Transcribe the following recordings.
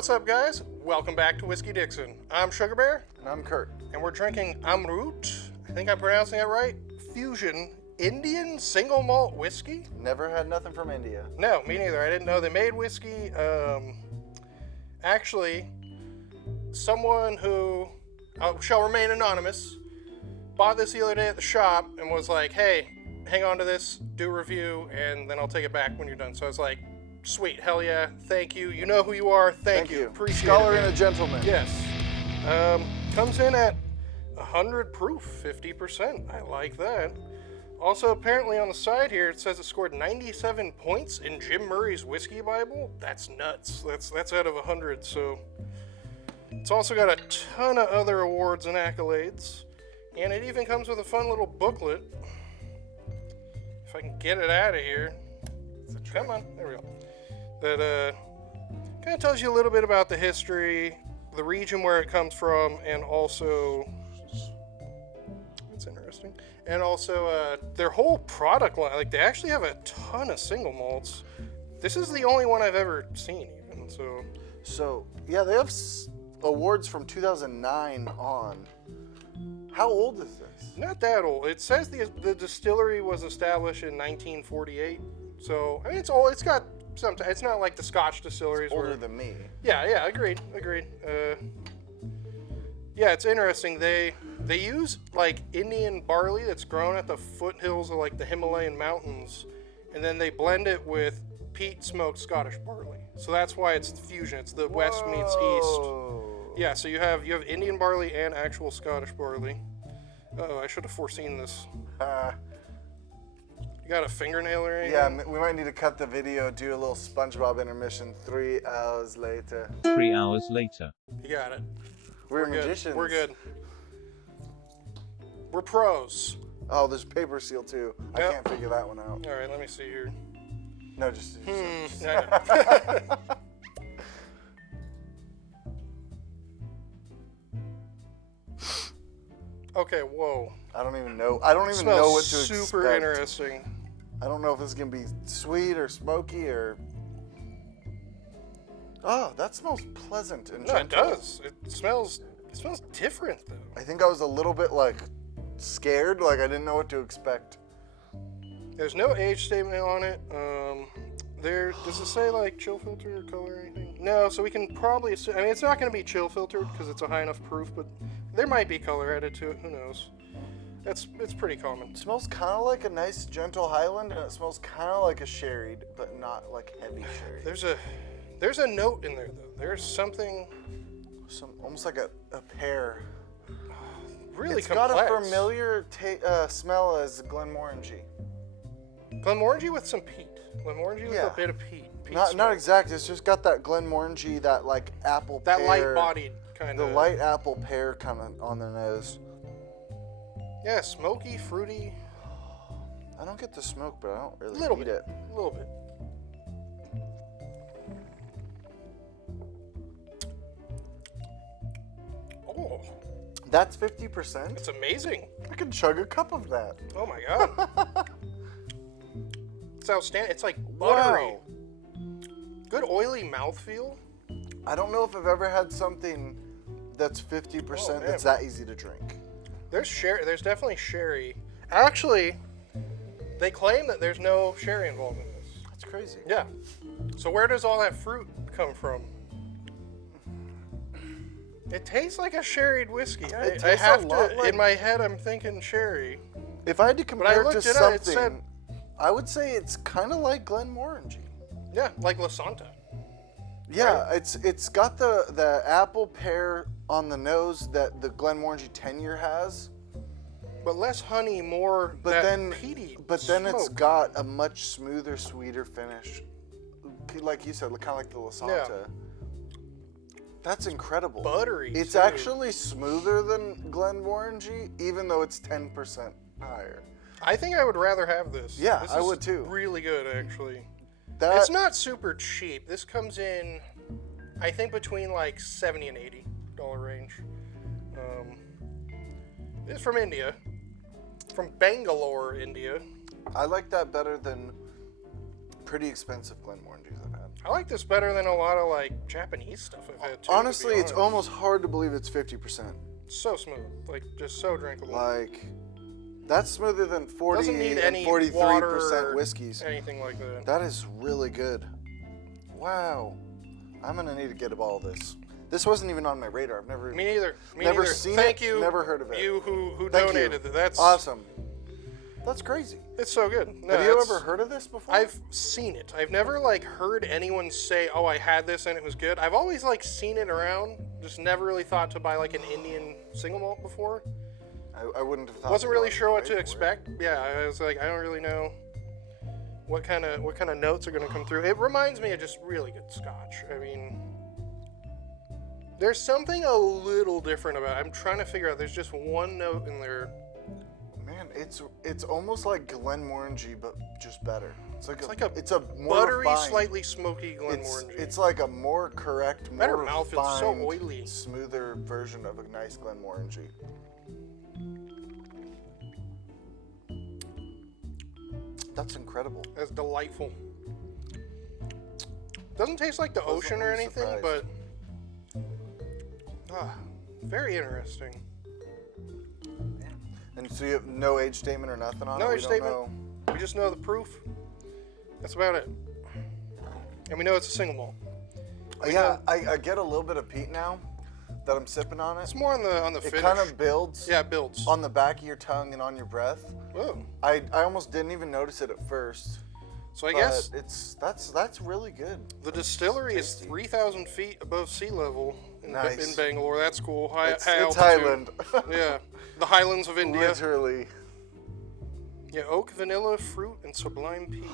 What's up, guys? Welcome back to Whiskey Dixon. I'm Sugarbear. And I'm Curt. And we're drinking Amrut, I think I'm pronouncing that right, Fusion Indian Single Malt Whiskey. Never had nothing from India. No, me neither. I didn't know they made whiskey. Actually, someone who shall remain anonymous bought this the other day at the shop and was like, hey, hang on to this, do a review, and then I'll take it back when you're done. So I was like, sweet, hell yeah, thank you. You know who you are. Thank you. Appreciate Scholar it. and a gentleman. Yes. Comes in at 100 proof, 50%. I like that. Also, apparently on the side here, it says it scored 97 points in Jim Murray's Whiskey Bible. That's nuts. That's out of 100, so... It's also got a ton of other awards and accolades. And it even comes with a fun little booklet. If I can get it out of here. Come on, there we go. That kind of tells you a little bit about the history, the region where it comes from, and also... That's interesting. And also their whole product line. Like, they actually have a ton of single malts. This is the only one I've ever seen, even, so... So, yeah, they have awards from 2009 on. How old is this? Not that old. It says the distillery was established in 1948. So, I mean, it's old. It's got some... It's not like the Scotch distilleries. It's older than me. Yeah, agreed. Yeah, it's interesting. They use, like, Indian barley that's grown at the foothills of, like, the Himalayan mountains, and then they blend it with peat smoked Scottish barley. So that's why it's the fusion. It's the west meets east. Yeah, so you have Indian barley and actual Scottish barley. Uh-oh, I should have foreseen this. You got a fingernail or anything? Yeah, we might need to cut the video, do a little SpongeBob intermission 3 hours later. 3 hours later. You got it. We're magicians. We're good. We're pros. Oh, there's paper seal too. Yep. I can't figure that one out. All right, let me see here. No, just Okay, whoa. I don't even know. I don't even know what to expect. Super interesting. I don't know if it's gonna be sweet or smoky or. Oh, that smells pleasant and No, gentle. it does. It smells different though. I think I was a little bit like scared, like I didn't know what to expect. There's no age statement on it. Does it say like chill filter or color or anything? No, so we can probably assume, I mean, it's not going to be chill filtered because it's a high enough proof, but there might be color added to it. Who knows? It's pretty common. It smells kind of like a nice gentle Highland, and it smells kind of like a sherried, but not like heavy sherry. There's a note in there though. There's something. Almost like a pear. Really it's complex. got a familiar smell as Glenmorangie. Glenmorangie with some peat. Glenmorangie with a bit of peat. Not exact. It's just got that Glenmorangie, that like apple that pear. light-bodied kind of. The light apple pear kind of on the nose. Yeah, smoky, fruity. I don't get the smoke, but I don't really need it. A little bit. Oh. That's 50%? It's amazing. I could chug a cup of that. Oh my god. It's outstanding. It's like buttery. Wow. Good oily mouthfeel. I don't know if I've ever had something that's 50% that's that easy to drink. There's sherry. There's definitely sherry. Actually, they claim that there's no sherry involved in this. That's crazy. Yeah. So where does all that fruit come from? It tastes like a sherried whiskey. I have to. Like, in my head, I'm thinking sherry. If I had to compare it to something, I would say it's kind of like Glenmorangie. Yeah, like La Santa. Yeah, right? it's got the apple pear on the nose that the Glenmorangie 10-year has. But less honey, more peaty. But then it's got a much smoother, sweeter finish. Like you said, kind of like the La Santa. Yeah. That's incredible. Buttery. It's actually smoother than Glenmorangie, even though it's 10% higher. I think I would rather have this. Yeah, I would too. Really good, actually. It's not super cheap. This comes in, I think, between like $70 and $80 range. It's from India, from Bangalore, India. I like that better than pretty expensive Glenmorangies I've had. I like this better than a lot of like Japanese stuff I've had too. Honestly, to be it's honest. almost hard to believe it's 50%. So smooth, like just so drinkable. Like, that's smoother than 40 Doesn't need and any 43% water or whiskeys. anything like that. That is really good. Wow. I'm gonna need to get a ball of this. This wasn't even on my radar. I've never Me neither. never seen Thank it, you. never heard of it. You who Thank donated. you. That's Awesome. That's crazy. It's so good. No, Have you it's- ever heard of this before? I've seen it. I've never like heard anyone say, "Oh, I had this and it was good." I've always like seen it around. Just never really thought to buy like an Indian single malt before. I wouldn't have thought. Wasn't to really go sure what away to for it. expect. Yeah, I was like, I don't really know what kind of notes are going to come through. It reminds me of just really good Scotch. I mean, there's something a little different about it. I'm trying to figure out. There's just one note in there. Man, it's almost like Glenmorangie, but just better. It's a more Buttery, refined, slightly smoky Glenmorangie. It's like a more correct, more Better mouthfeel, refined, so oily. smoother version of a nice Glenmorangie. That's incredible. That's delightful. Doesn't taste like the ocean or anything, surprised. but very interesting. And so you have no age statement or nothing on it? No We age don't statement. know. We just know the proof. That's about it. And we know it's a single malt. Yeah, I get a little bit of peat now that I'm sipping on it. It's more on the It finish. kind of builds Yeah, it builds. on the back of your tongue and on your breath. Oh. I almost didn't even notice it at first. So I But guess that's really good. the distillery is tasty. 3,000 feet above sea level in Nice. Bangalore. That's cool. High It's altitude. Highland. Yeah, the highlands of India. Literally. Yeah, oak, vanilla, fruit, and sublime peat.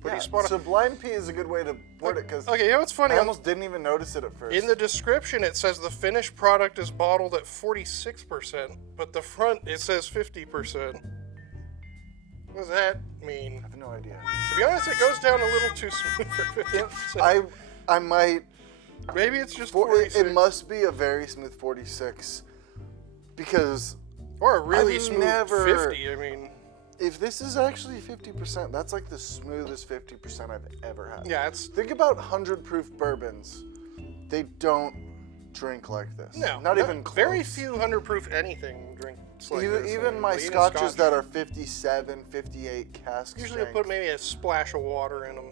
Pretty Yeah, spot on. Sublime P is a good way to word it because Okay, you know what's funny? I almost didn't even notice it at first. In the description, it says the finished product is bottled at 46%, but the front it says 50%. What does that mean? I have no idea. To be honest, it goes down a little too smooth for 50%. I might. Maybe it's just For, 46. it must be a very smooth 46 because Or a really I've smooth never- 50. I mean, if this is actually 50%, that's like the smoothest 50% I've ever had. yeah, it's Think about 100 proof bourbons. They don't drink like this. no, Not even close. Very few 100 proof anything drink like this. Even my scotches that are 57, 58 cask usually strength. put maybe a splash of water in them.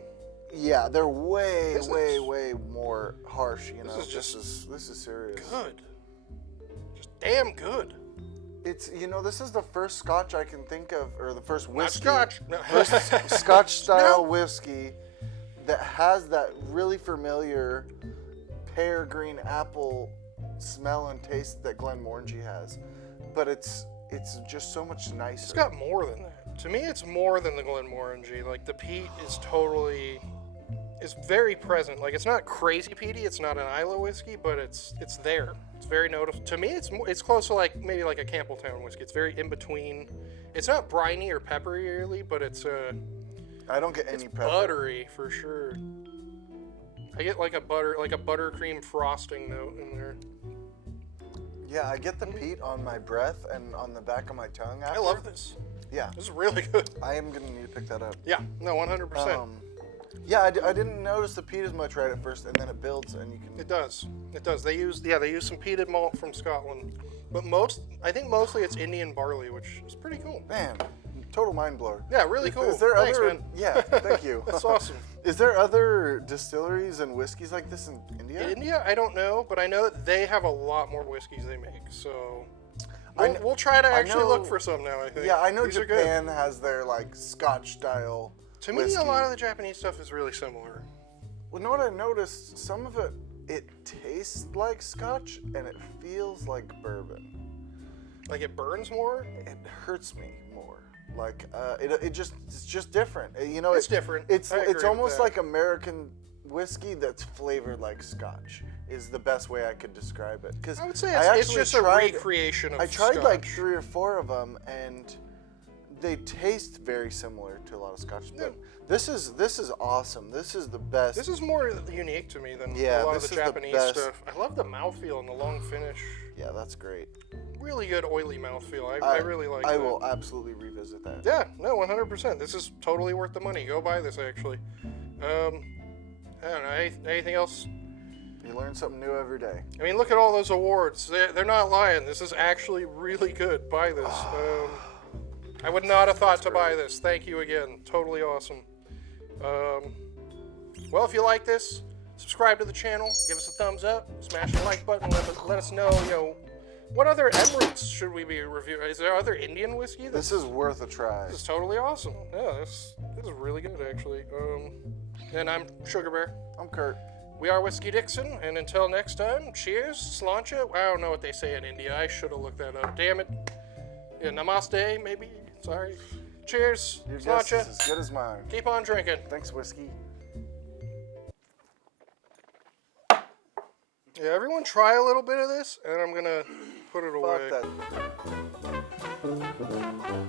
Yeah, they're way, This way, is- way more harsh. You know, is just this is serious. Good, just damn good. It's this is the first Scotch I can think of, or the first Not whiskey. Scotch. No. First Scotch style No. whiskey that has that really familiar pear, green, apple smell and taste that Glenmorangie has, but it's just so much nicer. It's got more than that. To me, it's more than the Glenmorangie. Like the peat is it's very present. Like it's not crazy peaty. It's not an Isla whiskey, but it's there. It's very noticeable. To me, it's close to like maybe like a Campbelltown whiskey. It's very in between. It's not briny or peppery really, but it's I don't get any pepper. buttery for sure. I get like a buttercream frosting note in there. Yeah, I get the peat on my breath and on the back of my tongue. I After. love this. Yeah, This is really good. I am gonna need to pick that up. Yeah, no, 100%. Yeah, I didn't notice the peat as much right at first, and then it builds, and you can. It does. It does. They use some peated malt from Scotland, but I think mostly it's Indian barley, which is pretty cool. Man, total mind blower. Yeah, really cool. Is there Thanks, other? man. Yeah, thank you. That's awesome. Is there other distilleries and whiskeys like this in India? In India, I don't know, but I know that they have a lot more whiskeys they make. So we'll try to actually know- look for some now. I think. Yeah, I know These are good. Japan has their like Scotch style. To me, whiskey. a lot of the Japanese stuff is really similar. Well, you know what I noticed? Some of it tastes like Scotch and it feels like bourbon. Like it burns more. It hurts me more. Like it's just different. It's different. It's I agree it's with almost that. like American whiskey that's flavored like Scotch. Is the best way I could describe it. Because I would say it's just a recreation of I tried Scotch. like 3 or 4 of them, and they taste very similar to a lot of Scotch. But this is awesome. This is the best. This is more unique to me than Yeah, a lot of this the is the Japanese best. stuff. I love the mouthfeel and the long finish. Yeah, that's great. Really good oily mouthfeel. I really like I that. will absolutely revisit that. Yeah, no, 100%. This is totally worth the money. Go buy this, actually. I don't know. Anything else? You learn something new every day. I mean, look at all those awards. They're not lying. This is actually really good. Buy this. I would not have thought to buy this. Thank you again. Totally awesome. Well, if you like this, subscribe to the channel. Give us a thumbs up. Smash the like button. Let us know, what other Amruts should we be reviewing? Is there other Indian whiskey? This is worth a try. This is totally awesome. Yeah, this is really good, actually. And I'm Sugarbear. I'm Curt. We are Whiskey Dixon, and until next time, cheers, slancha. I don't know what they say in India. I should have looked that up. Damn it. Yeah, namaste, maybe. Sorry. Cheers, Your guess slancha. is as good as mine. Keep on drinking. Thanks, whiskey. Yeah, everyone try a little bit of this, and I'm gonna put it away. Fuck that.